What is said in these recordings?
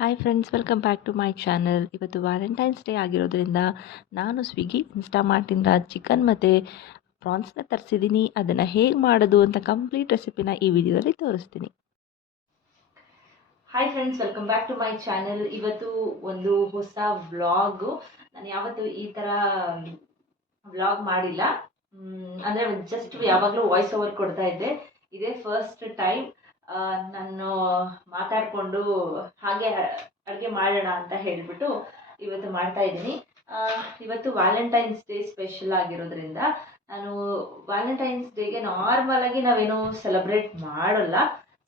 Hi friends, welcome back to my channel. ಇವತ್ತು Valentine's day ಆಗಿರೋದ್ರಿಂದ ನಾನು ಸ್ವಿಗ್ಗಿ ಇನ್ಸ್ಟಾಮಾರ್ಟಿಂದ ಚಿಕನ್ ಮತ್ತು ಪ್ರಾನ್ಸ್ನ ತರಿಸಿದ್ದೀನಿ. ಅದನ್ನು ಹೇಗೆ ಮಾಡೋದು ಅಂತ ಕಂಪ್ಲೀಟ್ ರೆಸಿಪಿನ ಈ ವಿಡಿಯೋದಲ್ಲಿ ತೋರಿಸ್ತೀನಿ. Hi friends, welcome back to my channel. ಇವತ್ತು ಒಂದು ಹೊಸ ವ್ಲಾಗು. ನಾನು ಯಾವತ್ತೂ ಈ ಥರ ವ್ಲಾಗ್ ಮಾಡಿಲ್ಲ. ಅಂದರೆ ಜಸ್ಟ್ ಯಾವಾಗಲೂ ವಾಯ್ಸ್ ಓವರ್ ಕೊಡ್ತಾ ಇದ್ದೆ. ಇದೇ ಫಸ್ಟ್ ಟೈಮ್ ನಾನು ಮಾತಾಡಿಕೊಂಡು ಹಾಗೆ ಅಡುಗೆ ಮಾಡೋಣ ಅಂತ ಹೇಳಿಬಿಟ್ಟು ಇವತ್ತು ಮಾಡ್ತಾ ಇದ್ದೀನಿ. ಇವತ್ತು ವ್ಯಾಲೆಂಟೈನ್ಸ್ ಡೇ ಸ್ಪೆಷಲ್ ಆಗಿರೋದ್ರಿಂದ ನಾನು ವ್ಯಾಲೆಂಟೈನ್ಸ್ ಡೇಗೆ ನಾರ್ಮಲಾಗಿ ನಾವೇನು ಸೆಲೆಬ್ರೇಟ್ ಮಾಡೋಲ್ಲ.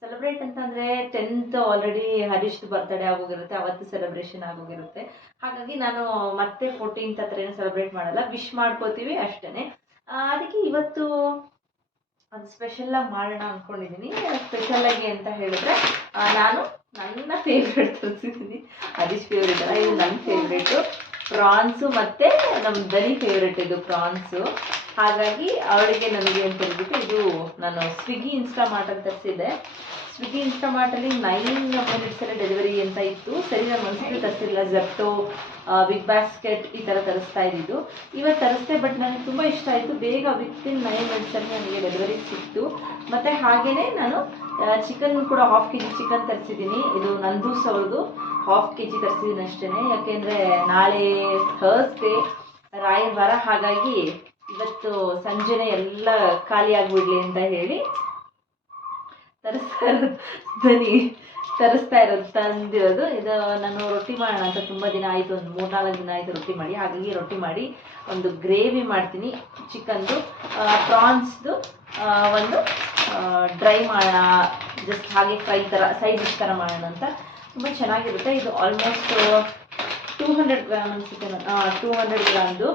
ಸೆಲೆಬ್ರೇಟ್ ಅಂತಂದರೆ 10th ಆಲ್ರೆಡಿ ಹರೀಶ್ದು ಬರ್ತಡೇ ಆಗೋಗಿರುತ್ತೆ, ಅವತ್ತು ಸೆಲೆಬ್ರೇಷನ್ ಆಗೋಗಿರುತ್ತೆ. ಹಾಗಾಗಿ ನಾನು ಮತ್ತೆ 14th ಹತ್ರ ಏನು ಸೆಲೆಬ್ರೇಟ್ ಮಾಡಲ್ಲ, ವಿಶ್ ಮಾಡ್ಕೋತೀವಿ ಅಷ್ಟೇ. ಅದಕ್ಕೆ ಇವತ್ತು ಅದು ಸ್ಪೆಷಲಾಗಿ ಮಾಡೋಣ ಅಂದ್ಕೊಂಡಿದ್ದೀನಿ. ಸ್ಪೆಷಲಾಗಿ ಅಂತ ಹೇಳಿದ್ರೆ ನಾನು ನನ್ನ ಫೇವ್ರೇಟ್ ತರಿಸಿದ್ದೀನಿ. ಹರೀಶ್ ಫೇವ್ರೇಟ್ ಅಲ್ಲ, ಇದು ನನ್ನ ಫೇವ್ರೇಟು ಪ್ರಾನ್ಸು ಮತ್ತು ನಮ್ಮ ದನಿ ಫೇವ್ರೇಟ್ ಇದು ಪ್ರಾನ್ಸು. ಹಾಗಾಗಿ ಅವಳಿಗೆ ನನಗೆ ಅಂತ ಹೇಳ್ಬಿಟ್ಟು ಇದು ನಾನು ಸ್ವಿಗ್ಗಿ ಇನ್ಸ್ಟಾಮಾರ್ಟಲ್ಲಿ ತರಿಸಿದ್ದೆ. ಸ್ವಿಗ್ಗಿ ಇನ್ಸ್ಟಾಮಾರ್ಟಲ್ಲಿ 9 ಮಿನಿಟ್ಸಲ್ಲಿ ಡೆಲಿವರಿ ಅಂತ ಇತ್ತು. ಸರಿ, ನಾನು ಒಂದ್ಸತಿ ತರಿಸಿಲ್ಲ. ಝೆಪ್ಟೋ, ಬಿಗ್ ಬಾಸ್ಕೆಟ್ ಈ ಥರ ತರಿಸ್ತಾ ಇದ್ದಿದ್ದು. ಇವತ್ತು ತರಿಸ್ದೆ, ಬಟ್ ನನಗೆ ತುಂಬ ಇಷ್ಟ ಆಯಿತು. ಬೇಗ ವಿತಿನ್ 9 ಮಿನಿಟ್ಸಲ್ಲಿ ನನಗೆ ಡೆಲಿವರಿ ಸಿಕ್ತು. ಮತ್ತು ಹಾಗೆಯೇ ನಾನು ಚಿಕನ್ ಕೂಡ 1/2 kg ಚಿಕನ್ ತರಿಸಿದ್ದೀನಿ. ಇದು ನಂದೂಸ್ ಅವ್ರದ್ದು 1/2 kg ತರಿಸಿದ್ದೀನಿ ಅಷ್ಟೇ. ಯಾಕೆಂದರೆ ನಾಳೆ ಥರ್ಸ್ಡೇ ರಾಯರ ವಾರ, ಹಾಗಾಗಿ ಇವತ್ತು ಸಂಜೆನೇ ಎಲ್ಲ ಖಾಲಿ ಆಗಿಬಿಡ್ಲಿ ಅಂತ ಹೇಳಿ ತರಿಸ್ತಾ ಇರೋದು ತಂದಿರೋದು. ಇದು ನಾನು ರೊಟ್ಟಿ ಮಾಡೋಣ ಅಂತ ತುಂಬ ದಿನ ಆಯಿತು, ಒಂದು 3-4 ದಿನ ಆಯಿತು ರೊಟ್ಟಿ ಮಾಡಿ. ಹಾಗಾಗಿ ರೊಟ್ಟಿ ಮಾಡಿ ಒಂದು ಗ್ರೇವಿ ಮಾಡ್ತೀನಿ ಚಿಕನ್ದು. ಪ್ರಾನ್ಸ್ದು ಒಂದು ಡ್ರೈ ಮಾಡೋಣ, ಜಸ್ಟ್ ಹಾಗೆ ಫ್ರೈ ಥರ ಸೈಡ್ ಡಿಶ್ ಥರ ಮಾಡೋಣ ಅಂತ. ತುಂಬ ಚೆನ್ನಾಗಿರುತ್ತೆ. ಇದು ಆಲ್ಮೋಸ್ಟ್ 200 ಗ್ರಾಮ್ ಅನಿಸುತ್ತೆ. 200 ಗ್ರಾಮ್ದು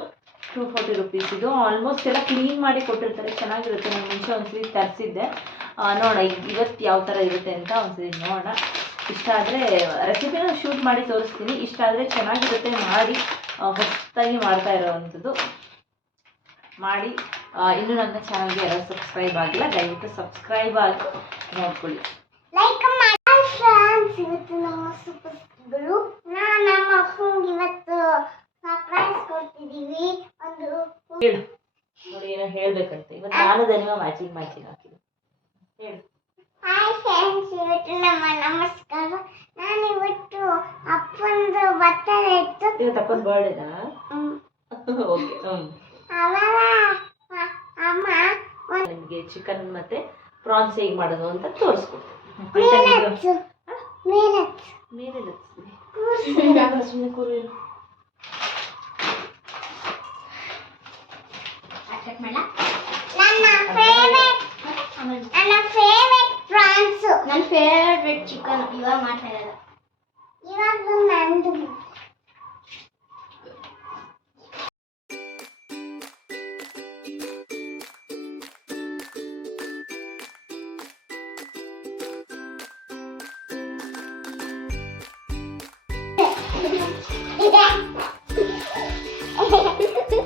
240 ರುಪೀಸ್. ಇದು ಆಲ್ಮೋಸ್ಟ್ ಎಲ್ಲ ಕ್ಲೀನ್ ಮಾಡಿ ಕೊಟ್ಟಿರ್ತಾರೆ, ಚೆನ್ನಾಗಿರುತ್ತೆ. ನಾನು ಮುಂಚೆ ಒಂದ್ಸರಿ ತರಿಸಿದ್ದೆ. ನೋಡೋಣ ಇವತ್ತು ಯಾವ ಥರ ಇರುತ್ತೆ ಅಂತ ಒಂದ್ಸರಿ ನೋಡೋಣ. ಇಷ್ಟ ಆದರೆ ರೆಸಿಪಿನ ಶೂಟ್ ಮಾಡಿ ತೋರಿಸ್ತೀನಿ. ಇಷ್ಟ ಆದರೆ ಚೆನ್ನಾಗಿರುತ್ತೆ, ಮಾಡಿ ಹೊಸದಾಗಿ ಮಾಡ್ತಾ ಇರೋವಂಥದ್ದು ಮಾಡಿ. ಇನ್ನೂ ನನ್ನ ಚಾನಲ್ಗೆ ಯಾರು ಸಬ್ಸ್ಕ್ರೈಬ್ ಆಗಿಲ್ಲ, ದಯವಿಟ್ಟು ಸಬ್ಸ್ಕ್ರೈಬ್ ಆಗಿ ನೋಡ್ಕೊಳ್ಳಿ. ಇವತ್ತು ನಮ್ಮ ಸೂಪರ್ಗಳು ನಮ್ಮ ಅಪ್ಪಂಗೆ ಇವತ್ತು ಸರ್ಪ್ರೈಸ್ ಕೊಡ್ತಿದ್ದೀವಿ. ಒಂದು ಹೇಳು ನೋಡಿ, ಏನೋ ಹೇಳ್ಬೇಕಂತೆ. ಇವತ್ತು ನಾನು ದನಿವ ಮ್ಯಾಚಿಂಗ್ ಹಾಕಿದ್ದು. ಹೇಳು. ಹಾಯ್ ಫ್ರೆಂಡ್ಸ್, ಇವತ್ತು ನಮ್ಮ ನಮಸ್ಕಾರ. ನಾನು ಇವತ್ತು ಅಪ್ಪಂದು ಬರ್ತಡೇ ಇತ್ತು. ಇವತ್ತು ಅಪ್ಪನ ಬರ್ಡೇನಾ? ಓಕೆ. ಅವರ ಅಮ್ಮ ನಿಮಗೆ ಚಿಕನ್ ಮತ್ತೆ ಪ್ರಾನ್ಸ್ ಹೇಗೆ ಮಾಡೋದು ಅಂತ ತೋರಿಸ್ಕೊಡ್ತೀನಿ. ಮೇಲೆ ಸುಮ್ಮನೆ ಕೂರು. ನನ್ನ ಫೇವರೇಟ್ ಪ್ರಾನ್ಸ್, ನನ್ನ ಫೇವರೇಟ್ ಚಿಕನ್ ಇವಾಗ ಮಾಡ್ತಾ ಇರೋದು. ಇವಾಗ ನಂದು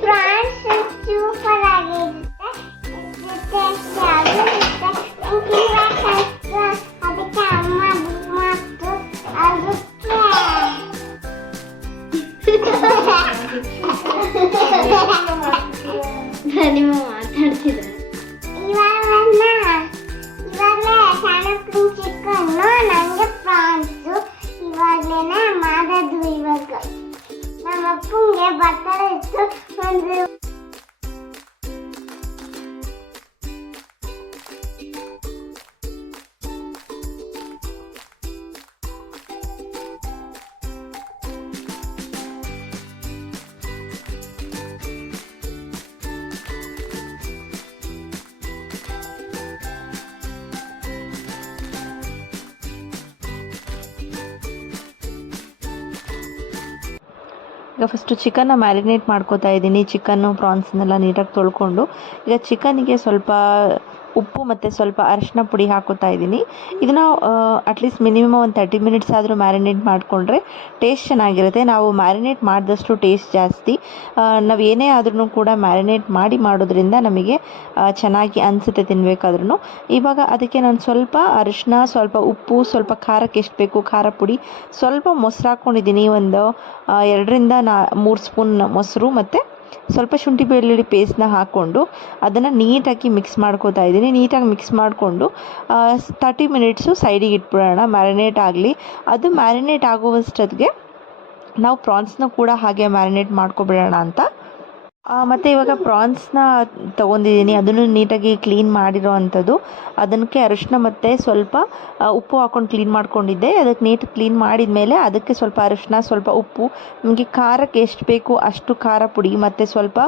ಪ್ರಾನ್ಸ್ ಸೂಪರ್ ಆಗಿರುತ್ತೆ. ಅದಕ್ಕೆ ಅಮ್ಮ ಮತ್ತು ಅದಕ್ಕೆ ನಿಮ್ಮ ಮಾತಾಡ್ತಿದ್ರು. ಇವಾಗಲೇ ಸಣ್ಣ ಚಿಕನ್ನು, ನನಗೆ ಪ್ರಾನ್ಸು ಇವಾಗಲೇ ಮಾಡೋದು. ಇವಾಗ ನಮ್ಮ ಅಪ್ಪಂಗೆ ಬರ್ತಡೇ ಇತ್ತು. ಒಂದು ಈಗ ಫಸ್ಟು ಚಿಕನ್ನ ಮ್ಯಾರಿನೇಟ್ ಮಾಡ್ಕೋತಾ ಇದ್ದೀನಿ. ಚಿಕನ್ನು ಪ್ರಾನ್ಸ್ನೆಲ್ಲ ನೀಟಾಗಿ ತೊಳ್ಕೊಂಡು, ಈಗ ಚಿಕನ್ನಿಗೆ ಸ್ವಲ್ಪ ಉಪ್ಪು ಮತ್ತು ಸ್ವಲ್ಪ ಅರಿಶಿನ ಪುಡಿ ಹಾಕೋತಾ ಇದ್ದೀನಿ. ಇದನ್ನು ಅಟ್ಲೀಸ್ಟ್ ಮಿನಿಮಮ್ ಒಂದು 30 ಮಿನಿಟ್ಸ್ ಆದರೂ ಮ್ಯಾರಿನೇಟ್ ಮಾಡಿಕೊಂಡ್ರೆ ಟೇಸ್ಟ್ ಚೆನ್ನಾಗಿರುತ್ತೆ. ನಾವು ಮ್ಯಾರಿನೇಟ್ ಮಾಡಿದಷ್ಟು ಟೇಸ್ಟ್ ಜಾಸ್ತಿ. ನಾವು ಏನೇ ಆದ್ರೂ ಕೂಡ ಮ್ಯಾರಿನೇಟ್ ಮಾಡಿ ಮಾಡೋದ್ರಿಂದ ನಮಗೆ ಚೆನ್ನಾಗಿ ಅನಿಸುತ್ತೆ ತಿನ್ನಬೇಕಾದ್ರೂ. ಇವಾಗ ಅದಕ್ಕೆ ನಾನು ಸ್ವಲ್ಪ ಅರಿಶಿನ, ಸ್ವಲ್ಪ ಉಪ್ಪು, ಸ್ವಲ್ಪ ಖಾರಕ್ಕೆ ಎಷ್ಟು ಬೇಕು ಖಾರ ಪುಡಿ, ಸ್ವಲ್ಪ ಮೊಸರು ಹಾಕ್ಕೊಂಡಿದ್ದೀನಿ. ಒಂದು 2-3 ಸ್ಪೂನ್ ಮೊಸರು ಮತ್ತು ಸ್ವಲ್ಪ ಶುಂಠಿ ಬೆಳ್ಳುಳ್ಳಿ ಪೇಸ್ಟ್ನ ಹಾಕ್ಕೊಂಡು ಅದನ್ನು ನೀಟಾಗಿ ಮಿಕ್ಸ್ ಮಾಡ್ಕೋತಾ ಇದ್ದೀನಿ. ನೀಟಾಗಿ ಮಿಕ್ಸ್ ಮಾಡಿಕೊಂಡು 30 ಮಿನಿಟ್ಸು ಸೈಡಿಗೆ ಇಟ್ಬಿಡೋಣ, ಮ್ಯಾರಿನೇಟ್ ಆಗಲಿ. ಅದು ಮ್ಯಾರಿನೇಟ್ ಆಗುವಷ್ಟೊತ್ತಿಗೆ ನಾವು ಪ್ರಾನ್ಸ್ನ ಕೂಡ ಹಾಗೆ ಮ್ಯಾರಿನೇಟ್ ಮಾಡ್ಕೊಬಿಡೋಣ ಅಂತ. ಮತ್ತು ಇವಾಗ ಪ್ರಾನ್ಸ್ನ ತೊಗೊಂಡಿದ್ದೀನಿ, ಅದನ್ನು ನೀಟಾಗಿ ಕ್ಲೀನ್ ಮಾಡಿರೋ ಅಂಥದ್ದು. ಅದಕ್ಕೆ ಅರಿಶಿನ ಮತ್ತು ಸ್ವಲ್ಪ ಉಪ್ಪು ಹಾಕ್ಕೊಂಡು ಕ್ಲೀನ್ ಮಾಡ್ಕೊಂಡಿದ್ದೆ. ಅದಕ್ಕೆ ನೀಟಾಗಿ ಕ್ಲೀನ್ ಮಾಡಿದ ಮೇಲೆ ಅದಕ್ಕೆ ಸ್ವಲ್ಪ ಅರಿಶಿನ, ಸ್ವಲ್ಪ ಉಪ್ಪು, ನಿಮಗೆ ಖಾರಕ್ಕೆ ಎಷ್ಟು ಬೇಕು ಅಷ್ಟು ಖಾರ ಪುಡಿ ಮತ್ತು ಸ್ವಲ್ಪ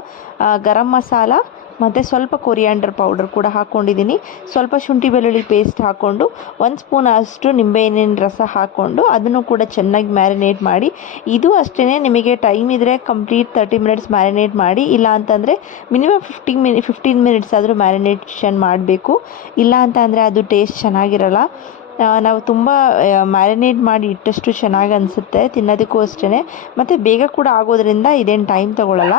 ಗರಂ ಮಸಾಲ ಮತ್ತು ಸ್ವಲ್ಪ ಕೊರಿಯಾಂಡರ್ ಪೌಡರ್ ಕೂಡ ಹಾಕ್ಕೊಂಡಿದ್ದೀನಿ. ಸ್ವಲ್ಪ ಶುಂಠಿ ಬೆಳ್ಳುಳ್ಳಿ ಪೇಸ್ಟ್ ಹಾಕ್ಕೊಂಡು 1 ಸ್ಪೂನ್ ಅಷ್ಟು ನಿಂಬೆಹಣ್ಣಿನ ರಸ ಹಾಕ್ಕೊಂಡು ಅದನ್ನು ಕೂಡ ಚೆನ್ನಾಗಿ ಮ್ಯಾರಿನೇಟ್ ಮಾಡಿ. ಇದು ಅಷ್ಟೇ, ನಿಮಗೆ ಟೈಮ್ ಇದ್ದರೆ ಕಂಪ್ಲೀಟ್ 30 ಮಿನಿಟ್ಸ್ ಮ್ಯಾರಿನೇಟ್ ಮಾಡಿ. ಇಲ್ಲ ಅಂತಂದರೆ ಮಿನಿಮಮ್ 15 ಮಿನಿಟ್ಸ್ ಆದರೂ ಮ್ಯಾರಿನೇಷನ್ ಮಾಡಬೇಕು. ಇಲ್ಲ ಅಂತ ಅಂದರೆ ಅದು ಟೇಸ್ಟ್ ಚೆನ್ನಾಗಿರಲ್ಲ. ನಾವು ತುಂಬ ಮ್ಯಾರಿನೇಟ್ ಮಾಡಿ ಇಟ್ಟಷ್ಟು ಚೆನ್ನಾಗಿ ಅನಿಸುತ್ತೆ ತಿನ್ನೋದಕ್ಕೂ ಅಷ್ಟೇ. ಮತ್ತು ಬೇಗ ಕೂಡ ಆಗೋದ್ರಿಂದ ಇದೇನು ಟೈಮ್ ತಗೊಳ್ಳಲ್ಲ.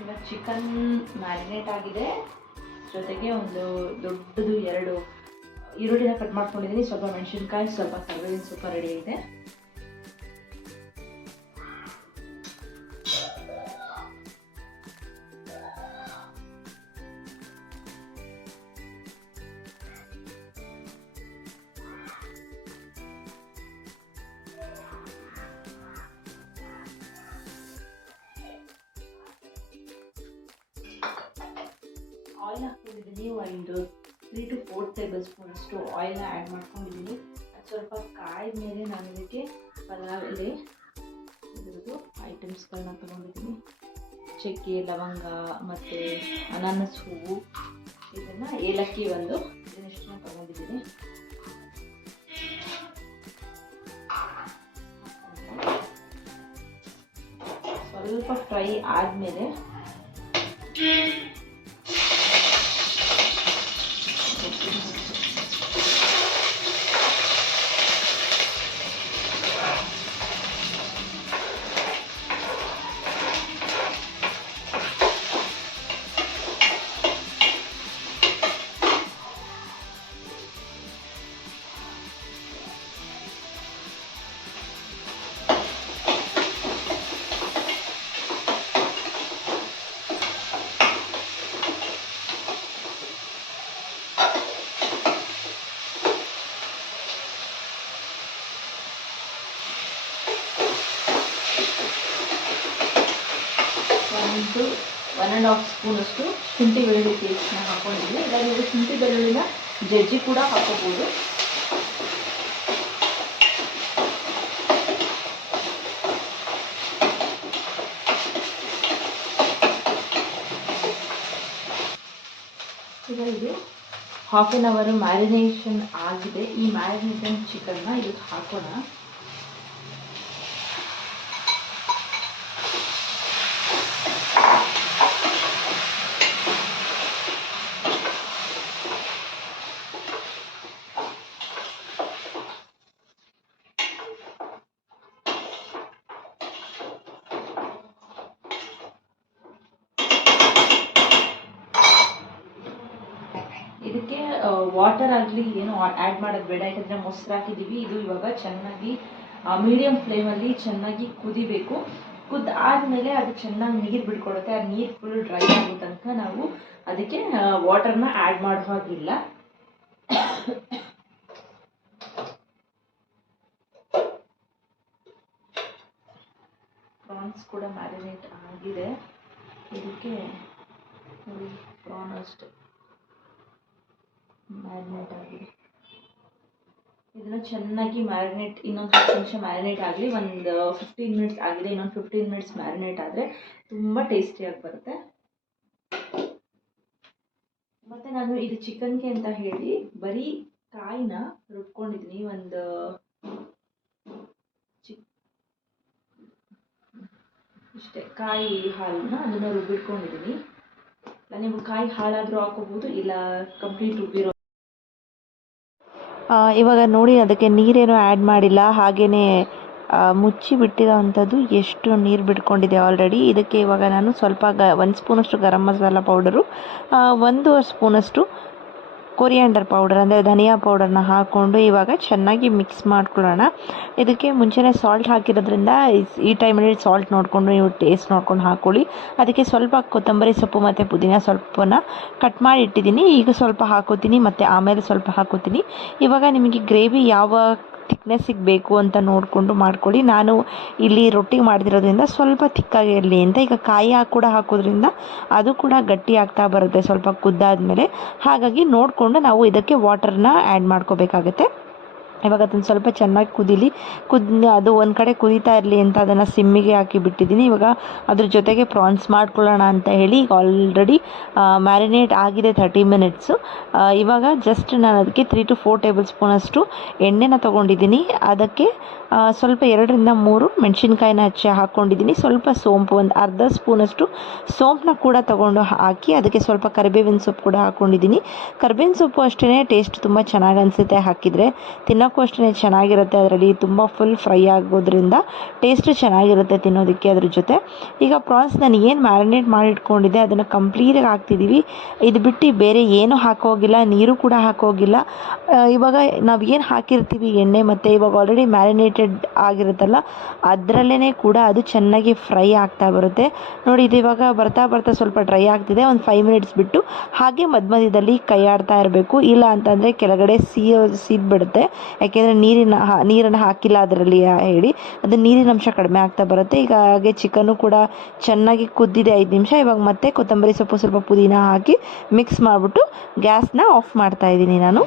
ಇವಾಗ ಚಿಕನ್ ಮ್ಯಾರಿನೇಟ್ ಆಗಿದೆ. ಜೊತೆಗೆ ಒಂದು ದೊಡ್ಡದು 2 ಈರುಳ್ಳಿನ ಕಟ್ ಮಾಡ್ಕೊಂಡಿದ್ದೀನಿ. ಸ್ವಲ್ಪ ಮೆಣಸಿನ್ಕಾಯಿ, ಸ್ವಲ್ಪ ಕರಿಬೇವಿನ ಸೊಪ್ಪು ರೆಡಿ ಇದೆ. ಆಯಿಲ್ ಹಾಕ್ಕೊಂಡಿದ್ದೀನಿ. ಒಂದು 3 to 4 ಟೇಬಲ್ ಸ್ಪೂನ್ ಅಷ್ಟು ಆಯಿಲ್ನ ಆ್ಯಡ್ ಮಾಡ್ಕೊಂಡಿದ್ದೀನಿ. ಅದು ಸ್ವಲ್ಪ ಕಾಯ್ದ ಮೇಲೆ ನಾನು ಇದಕ್ಕೆ ಪಲಾವ್ ಎಲೆ ಇದ್ರದ್ದು ಐಟಮ್ಸ್ಗಳನ್ನ ತೊಗೊಂಡಿದ್ದೀನಿ. ಚಕ್ಕೆ, ಲವಂಗ ಮತ್ತು ಅನಾನಸ್ ಹೂವು, ಇದನ್ನು ಏಲಕ್ಕಿ ಇದನ್ನೆಷ್ಟನ್ನ ತೊಗೊಂಡಿದ್ದೀನಿ. ಸ್ವಲ್ಪ ಫ್ರೈ ಆದಮೇಲೆ ಒಂದು 1.5 ಸ್ಪೂನಷ್ಟು ಶುಂಠಿ ಬೆಳ್ಳುಳ್ಳಿ ಪೇಸ್ಟ್ನ ಹಾಕ್ಕೊಂಡಿದ್ದೀನಿ. ಇವಾಗ ಶುಂಠಿ ಬೆಳ್ಳುಳ್ಳಿನ ಜಜ್ಜಿ ಕೂಡ ಹಾಕೋಬೋದು. ಈಗ ಇದು ಹಾಫ್ ಆನ್ ಅವರ್ ಮ್ಯಾರಿನೇಷನ್ ಆಗಿದೆ. ಈ ಮ್ಯಾರಿನೇಷನ್ ಚಿಕನ್ನ ಇದಕ್ಕೆ ಹಾಕೋಣ. ಇದಕ್ಕೆ ವಾಟರ್ ಆಗಲಿ ಏನು ಆ್ಯಡ್ ಮಾಡೋದು ಬೇಡ, ಯಾಕಂದರೆ ಮೊಸರು ಹಾಕಿದ್ದೀವಿ. ಇದು ಇವಾಗ ಚೆನ್ನಾಗಿ ಮೀಡಿಯಮ್ ಫ್ಲೇಮಲ್ಲಿ ಚೆನ್ನಾಗಿ ಕುದಿಬೇಕು. ಆದಮೇಲೆ ಅದು ಚೆನ್ನಾಗಿ ನೀರು ಬಿಟ್ಕೊಡುತ್ತೆ. ಆ ನೀರು ಫುಲ್ ಡ್ರೈ ಆಗೋ ತನಕ ನಾವು ಅದಕ್ಕೆ ವಾಟರ್ನ ಆ್ಯಡ್ ಮಾಡೋ ಹಾಗಿಲ್ಲ. ಪ್ರಾನ್ಸ್ ಕೂಡ ಮ್ಯಾರಿನೇಟ್ ಆಗಿದೆ. ಇದಕ್ಕೆ ಪ್ರಾನ್ ಅಷ್ಟೇ ಮ್ಯಾರಿನೇಟ್ ಆಗಿದೆ. ಇದನ್ನು ಚೆನ್ನಾಗಿ ಮ್ಯಾರಿನೇಟ್ ಇನ್ನೊಂದು 10 ನಿಮಿಷ ಮ್ಯಾರಿನೇಟ್ ಆಗಲಿ. ಒಂದು 15 ಮಿನಿಟ್ಸ್ ಆಗಿದೆ. ಇನ್ನೊಂದು 15 ಮಿನಿಟ್ಸ್ ಮ್ಯಾರಿನೇಟ್ ಆದರೆ ತುಂಬ ಟೇಸ್ಟಿಯಾಗಿ ಬರುತ್ತೆ. ಮತ್ತು ನಾನು ಇದು ಚಿಕನ್ಗೆ ಅಂತ ಹೇಳಿ ಬರೀ ಕಾಯಿನ ರುಬ್ಕೊಂಡಿದ್ದೀನಿ. ಒಂದು ಇಷ್ಟೇ ಕಾಯಿ ಹಾಲನ್ನ ಅದನ್ನು ರುಬ್ಬಿಟ್ಕೊಂಡಿದ್ದೀನಿ. ನೀವು ಕಾಯಿ ಹಾಲಾದರೂ ಹಾಕೋಬೋದು, ಇಲ್ಲ ಕಂಪ್ಲೀಟ್ ರುಬ್ಬಿರೋ. ಇವಾಗ ನೋಡಿ ಅದಕ್ಕೆ ನೀರೇನು ಆ್ಯಡ್ ಮಾಡಿಲ್ಲ, ಹಾಗೆಯೇ ಮುಚ್ಚಿ ಬಿಟ್ಟಿರೋ ಅಂಥದ್ದು ಎಷ್ಟು ನೀರು ಬಿಟ್ಕೊಂಡಿದೆ ಆಲ್ರೆಡಿ. ಇದಕ್ಕೆ ಇವಾಗ ನಾನು ಸ್ವಲ್ಪ 1 ಸ್ಪೂನಷ್ಟು ಗರಂ ಮಸಾಲ ಪೌಡರು, 1 ಸ್ಪೂನಷ್ಟು ಕೊರಿಯಾಂಡರ್ ಪೌಡರ್ ಅಂದರೆ ಧನಿಯಾ ಪೌಡರ್ನ ಹಾಕ್ಕೊಂಡು ಇವಾಗ ಚೆನ್ನಾಗಿ ಮಿಕ್ಸ್ ಮಾಡ್ಕೊಳ್ಳೋಣ. ಇದಕ್ಕೆ ಮುಂಚೆನೇ ಸಾಲ್ಟ್ ಹಾಕಿರೋದ್ರಿಂದ ಈ ಟೈಮಲ್ಲಿ ಸಾಲ್ಟ್ ನೋಡಿಕೊಂಡು ನೀವು ಟೇಸ್ಟ್ ನೋಡ್ಕೊಂಡು ಹಾಕ್ಕೊಳ್ಳಿ. ಅದಕ್ಕೆ ಸ್ವಲ್ಪ ಕೊತ್ತಂಬರಿ ಸೊಪ್ಪು ಮತ್ತು ಪುದೀನ ಸೊಪ್ಪನ್ನ ಕಟ್ ಮಾಡಿ ಇಟ್ಟಿದ್ದೀನಿ. ಈಗ ಸ್ವಲ್ಪ ಹಾಕೋತೀನಿ ಮತ್ತು ಆಮೇಲೆ ಸ್ವಲ್ಪ ಹಾಕೋತೀನಿ. ಇವಾಗ ನಿಮಗೆ ಗ್ರೇವಿ ಯಾವ ಥಿಕ್ನೆಸ್ಸಿಗೆ ಬೇಕು ಅಂತ ನೋಡಿಕೊಂಡು ಮಾಡ್ಕೊಳ್ಳಿ. ನಾನು ಇಲ್ಲಿ ರೊಟ್ಟಿ ಮಾಡ್ತಿರೋದ್ರಿಂದ ಸ್ವಲ್ಪ ತಿಕ್ಕಾಗಿ ಇರಲಿ ಅಂತ. ಈಗ ಕಾಯಿ ಕೂಡ ಹಾಕೋದ್ರಿಂದ ಅದು ಕೂಡ ಗಟ್ಟಿ ಆಗ್ತಾ ಬರುತ್ತೆ ಸ್ವಲ್ಪ ಕುದ್ದಾದ್ಮೇಲೆ. ಹಾಗಾಗಿ ನೋಡಿಕೊಂಡು ನಾವು ಇದಕ್ಕೆ ವಾಟರ್ನ ಆ್ಯಡ್ ಮಾಡ್ಕೋಬೇಕಾಗತ್ತೆ. ಇವಾಗ ಅದನ್ನು ಸ್ವಲ್ಪ ಚೆನ್ನಾಗಿ ಕುದೀಲಿ. ಅದು ಒಂದು ಕಡೆ ಕುದೀತಾ ಇರಲಿ ಅಂತ ಅದನ್ನು ಸಿಮ್ಮಿಗೆ ಹಾಕಿ ಬಿಟ್ಟಿದ್ದೀನಿ. ಇವಾಗ ಅದ್ರ ಜೊತೆಗೆ ಪ್ರಾನ್ಸ್ ಮಾಡ್ಕೊಳ್ಳೋಣ ಅಂತ ಹೇಳಿ ಈಗ ಆಲ್ರೆಡಿ ಮ್ಯಾರಿನೇಟ್ ಆಗಿದೆ 30 ಮಿನಿಟ್ಸು. ಇವಾಗ ಜಸ್ಟ್ ನಾನು ಅದಕ್ಕೆ 3 to 4 ಟೇಬಲ್ ಸ್ಪೂನಷ್ಟು ಎಣ್ಣೆನ ತೊಗೊಂಡಿದ್ದೀನಿ. ಅದಕ್ಕೆ ಸ್ವಲ್ಪ 2 ರಿಂದ 3 ಮೆಣಸಿನ್ಕಾಯಿನ ಹಚ್ಚಿ ಹಾಕ್ಕೊಂಡಿದ್ದೀನಿ. ಸ್ವಲ್ಪ ಸೋಂಪು, ಒಂದು ಅರ್ಧ ಸ್ಪೂನಷ್ಟು ಸೋಂಪನ್ನ ಕೂಡ ತೊಗೊಂಡು ಹಾಕಿ ಅದಕ್ಕೆ ಸ್ವಲ್ಪ ಕರಿಬೇವಿನ ಸೊಪ್ಪು ಕೂಡ ಹಾಕ್ಕೊಂಡಿದ್ದೀನಿ. ಕರಿಬೇವಿನ ಸೊಪ್ಪು ಅಷ್ಟೇ ಟೇಸ್ಟ್ ತುಂಬ ಚೆನ್ನಾಗಿ ಅನಿಸುತ್ತೆ ಹಾಕಿದರೆ, ತಿನ್ನೋಕ್ಕೂ ಅಷ್ಟೇ ಚೆನ್ನಾಗಿರುತ್ತೆ. ಅದರಲ್ಲಿ ತುಂಬ ಫುಲ್ ಫ್ರೈ ಆಗೋದ್ರಿಂದ ಟೇಸ್ಟ್ ಚೆನ್ನಾಗಿರುತ್ತೆ ತಿನ್ನೋದಕ್ಕೆ ಅದ್ರ ಜೊತೆ. ಈಗ ಪ್ರಾನ್ಸ್ ನಾನು ಏನು ಮ್ಯಾರಿನೇಟ್ ಮಾಡಿ ಇಟ್ಕೊಂಡಿದ್ದೆ ಅದನ್ನು ಕಂಪ್ಲೀಟಾಗಿ ಹಾಕ್ತಿದ್ದೀವಿ. ಇದು ಬಿಟ್ಟು ಬೇರೆ ಏನೂ ಹಾಕೋಗಿಲ್ಲ, ನೀರು ಕೂಡ ಹಾಕೋಗಿಲ್ಲ. ಇವಾಗ ನಾವು ಏನು ಹಾಕಿರ್ತೀವಿ ಎಣ್ಣೆ ಮತ್ತು ಇವಾಗ ಆಲ್ರೆಡಿ ಮ್ಯಾರಿನೇಟೆಡ್ ಆಗಿರುತ್ತಲ್ಲ ಅದರಲ್ಲೇ ಕೂಡ ಅದು ಚೆನ್ನಾಗಿ ಫ್ರೈ ಆಗ್ತಾ ಬರುತ್ತೆ ನೋಡಿ. ಇದು ಇವಾಗ ಬರ್ತಾ ಬರ್ತಾ ಸ್ವಲ್ಪ ಡ್ರೈ ಆಗ್ತಿದೆ. ಒಂದು 5 ಮಿನಿಟ್ಸ್ ಬಿಟ್ಟು ಹಾಗೆ ಮಧ್ಯದಲ್ಲಿ ಕೈ ಆಡ್ತಾ ಇರಬೇಕು, ಇಲ್ಲ ಅಂತಂದರೆ ಕೆಳಗಡೆ ಸೀದ್ಬಿಡುತ್ತೆ. ಯಾಕೆಂದರೆ ನೀರನ್ನು ಹಾಕಿಲ್ಲ ಅದರಲ್ಲಿ ಹೇಳಿ ಅದು ನೀರಿನ ಅಂಶ ಕಡಿಮೆ ಆಗ್ತಾ ಬರುತ್ತೆ. ಈಗ ಹಾಗೆ ಚಿಕನ್ನು ಕೂಡ ಚೆನ್ನಾಗಿ ಕುದ್ದಿದೆ 5 ನಿಮಿಷ. ಇವಾಗ ಮತ್ತೆ ಕೊತ್ತಂಬರಿ ಸೊಪ್ಪು ಸ್ವಲ್ಪ ಪುದೀನ ಹಾಕಿ ಮಿಕ್ಸ್ ಮಾಡಿಬಿಟ್ಟು ಗ್ಯಾಸ್ನ ಆಫ್ ಮಾಡ್ತಾ ಇದ್ದೀನಿ ನಾನು.